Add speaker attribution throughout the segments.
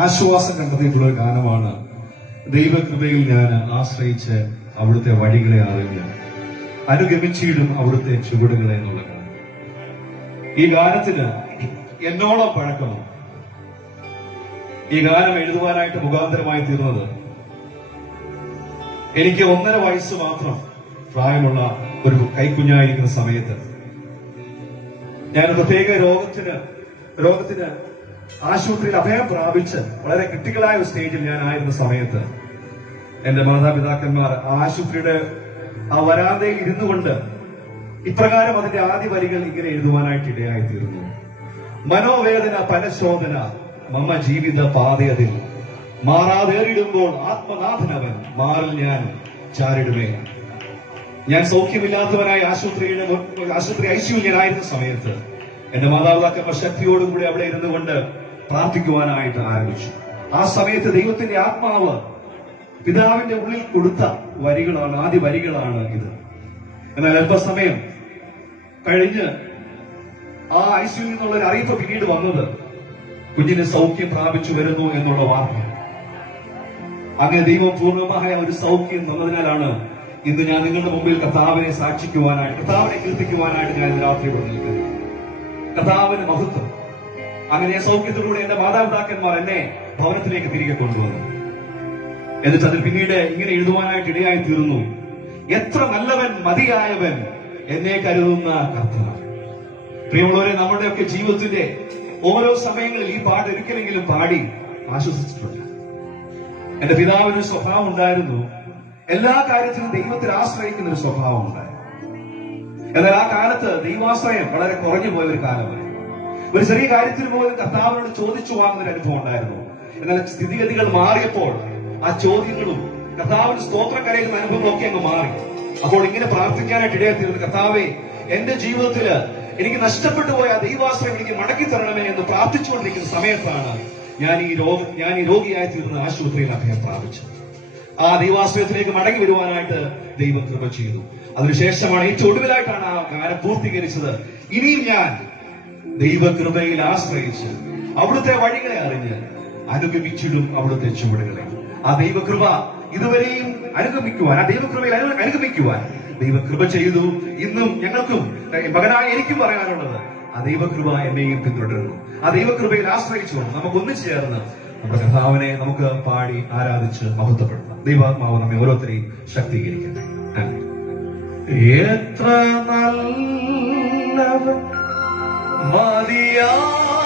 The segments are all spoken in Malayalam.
Speaker 1: ആശ്വാസം കണ്ടെത്തിയിട്ടുള്ള ഒരു ഗാനമാണ് ദൈവകൃപയിൽ ഞാൻ ആശ്രയിച്ച് അവിടുത്തെ വഴികളെ അറിഞ്ഞ് അനുഗമിച്ചിടും അവിടുത്തെ ചുവടുകളെ എന്നുള്ള ഗാനം. ഈ ഗാനത്തിന് എന്നോളം പഴക്കമോ ഈ ഗാനം എഴുതുവാനായിട്ട് മുഖാന്തരമായി തീർന്നത് എനിക്ക് ഒന്നര വയസ്സ് മാത്രം പ്രായമുള്ള ഒരു കൈക്കുഞ്ഞായിരിക്കുന്ന സമയത്ത്. ഞാൻ പ്രത്യേക രോഗത്തിന് രോഗത്തിന് ആശുപത്രിയിൽ അഭയം പ്രാപിച്ച് വളരെ ക്രിട്ടിക്കലായ ഒരു സ്റ്റേജിൽ ഞാനായിരുന്ന സമയത്ത് എന്റെ മാതാപിതാക്കന്മാർ ആശുപത്രിയുടെ ആ വരാന്തയിൽ ഇരുന്നു കൊണ്ട് ഇപ്രകാരം അതിന്റെ ആദ്യ വരികൾ ഇങ്ങനെ എഴുതുവാനായിട്ട് ഇടയായി തീർന്നു മനോവേദന പരശോധന മമ ജീവിത പാതയതിൽ മാറാതേറിടുമ്പോൾ ആത്മനാഥനവൻ മാറിൽ ഞാൻ ചാരിടുമേ. ഞാൻ സൗഖ്യമില്ലാത്തവനായി ആശുപത്രിയുടെ ആശുപത്രി ഐശ്വര്യനായിരുന്ന സമയത്ത് എന്റെ മാതാപിതാക്കൾ ശക്തിയോടും കൂടി അവിടെ ഇരുന്നു കൊണ്ട് പ്രാർത്ഥിക്കുവാനായിട്ട് ആരംഭിച്ചു. ആ സമയത്ത് ദൈവത്തിന്റെ ആത്മാവ് പിതാവിന്റെ ഉള്ളിൽ കൊടുത്ത വരികളാണ് ആദ്യ വരികളാണ് ഇത്. എന്നാൽ അല്പസമയം കഴിഞ്ഞ് ആ ഐസിയുവിൽ നിന്നുള്ള ഒരു അറിയിപ്പ് പിന്നീട് വന്നത് കുഞ്ഞിന് സൗഖ്യം പ്രാപിച്ചു വരുന്നു എന്നുള്ള വാർത്ത. അങ്ങനെ ദൈവം പൂർണമായ ഒരു സൗഖ്യം തന്നതിനാലാണ് ഇന്ന് ഞാൻ നിങ്ങളുടെ മുമ്പിൽ കർത്താവിനെ സാക്ഷിക്കുവാനായിട്ട് കർത്താവിനെ കീർത്തിക്കുവാനായിട്ട് ഞാൻ രാത്രി ഇവിടെ നിൽക്കുന്നത്. കർത്താവിന് മഹത്വം. അങ്ങനെ സൗഖ്യത്തിലൂടെ എന്റെ മാതാപിതാക്കന്മാർ എന്നെ ഭവനത്തിലേക്ക് തിരികെ കൊണ്ടുവന്നു. എന്നിട്ട് അതിൽ പിന്നീട് ഇങ്ങനെ എഴുതുവാനായിട്ട് ഇടയായി തീർന്നു. എത്ര നല്ലവൻ മതിയായവൻ എന്നെ കരുതുന്ന കർത്താവ്. പ്രിയമുള്ളവരെ നമ്മുടെയൊക്കെ ജീവിതത്തിന്റെ ഓരോ സമയങ്ങളിൽ ഈ പാട്ട് ഒരിക്കലെങ്കിലും പാടി ആശ്വസിച്ചിട്ടുണ്ട്. എന്റെ പിതാവിന് സ്വഭാവം ഉണ്ടായിരുന്നു. എല്ലാ കാര്യത്തിലും ദൈവത്തിൽ ആശ്രയിക്കുന്ന ഒരു സ്വഭാവം ഉണ്ടായിരുന്നു. എന്നാൽ ആ കാലത്ത് ദൈവാശ്രയം വളരെ കുറഞ്ഞു പോയ ഒരു കാലമായി ഒരു ചെറിയ കാര്യത്തിൽ പോലും കർത്താവിനോട് ചോദിച്ചു വാങ്ങുന്ന അനുഭവം ഉണ്ടായിരുന്നു. എന്നാൽ സ്ഥിതിഗതികൾ മാറിയപ്പോൾ ആ ചോദ്യങ്ങളും കർത്താവിന് സ്തോത്രം കരയുന്ന അനുഭവങ്ങളൊക്കെ അങ്ങ് മാറി. അപ്പോൾ ഇങ്ങനെ പ്രാർത്ഥിക്കാനായിട്ട് ഇടയാത്തിരുന്നു കർത്താവെ എന്റെ ജീവിതത്തിൽ എനിക്ക് നഷ്ടപ്പെട്ടു പോയ ദൈവാശ്രയം എനിക്ക് മടക്കി തരണമേ എന്ന് പ്രാർത്ഥിച്ചുകൊണ്ടിരിക്കുന്ന സമയത്താണ് ഞാൻ ഈ രോഗ ഞാൻ ഈ രോഗിയായി തീർന്ന ആശുപത്രിയിൽ അഭയം പ്രാപിച്ചത്. ആ ദൈവാശ്രയത്തിലേക്ക് മടങ്ങി വരുവാനായിട്ട് ദൈവം കൃപ ചെയ്തു അതിനുശേഷമാണ് ഏറ്റവും ഒടുവിലായിട്ടാണ് ആ ഗാനം പൂർത്തീകരിച്ചത്. ഇനിയും ഞാൻ ദൈവകൃപയിൽ ആശ്രയിച്ച് അവിടുത്തെ വഴികളെ അറിഞ്ഞ് അനുഗമിച്ചിടും അവിടുത്തെ ചുവടുകളെ. ആ ദൈവകൃപ ഇതുവരെയും അനുഗമിക്കുവാൻ ആ ദൈവകൃപയിൽ അനു- അനുഗമിക്കുവാൻ ദൈവകൃപ ചെയ്തു. ഇന്നും ഞങ്ങൾക്കും മകനായ എനിക്കും പറയാനുള്ളത് ആ ദൈവകൃപ എന്നെയും പിന്തുടരുന്നു. ആ ദൈവകൃപയിൽ ആശ്രയിച്ചു നമുക്ക് ഒന്നിച്ചു ചേർന്ന് നമ്മുടെ കഥാവിനെ നമുക്ക് പാടി ആരാധിച്ച് മഹത്വപ്പെടുത്താം. ദൈവാത്മാവ് നമ്മെ ഓരോരുത്തരെയും ശക്തീകരിക്കട്ടെ. എത്ര നല്ലവൻ മതിയായവൻ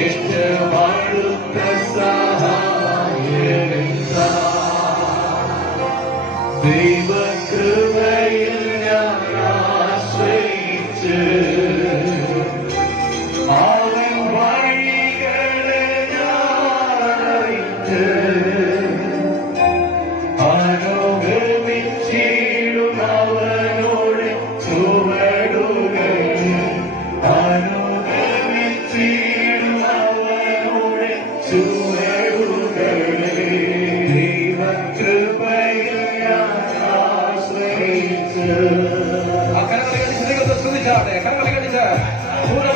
Speaker 1: എന്റെ
Speaker 2: ಟೀಚರ್ ಕನ್ನಡ ಟೀಚರ್ ಪೂರ್ಣ